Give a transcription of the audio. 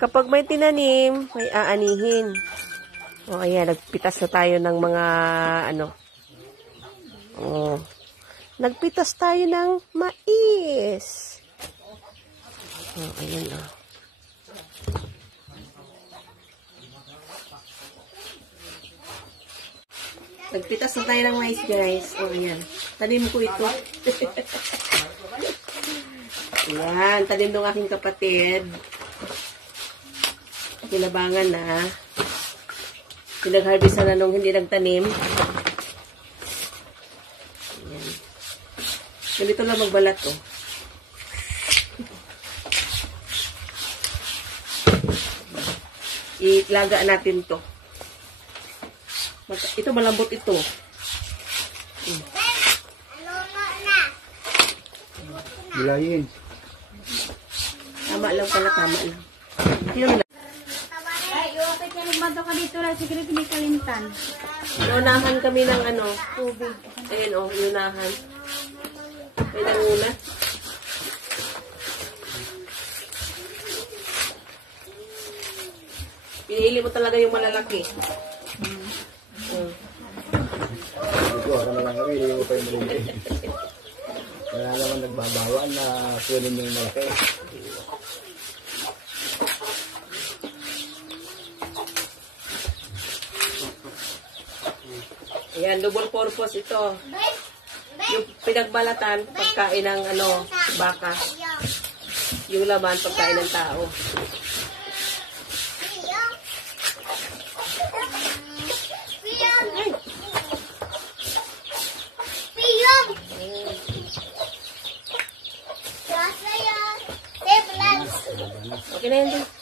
Kapag may tinanim, may aanihin. O, ayan, nagpitas na tayo ng mga, nagpitas tayo ng mais. O, ayan, o. Nagpitas na tayo ng mais, guys. O, ayan. Tanim ko ito. Ayan, tanim ng aking kapatid. Kinabangan na. Pinag-harvest na nung hindi nagtanim. Ayan. Ganito lang magbalat to. Ilaga natin to. Ito malambot ito. Bilayin. Tama lang pala, tama lang. Yun lang. Magbanto ka dito lang, siguro pinikalintan. Inunahan kami ng tubig. Ayan o, inunahan. May nanguna. Pinili mo talaga yung malalaki. Ito, ako na lang kami, hindi mo pa yung maliliit. Kaya naman nagbabawal na kunin yung malaki. Ayan, double purpose ito. Yung pinagbalatan, pagkain ng baka. Yung laman, pagkain ng tao. Okay na yun din.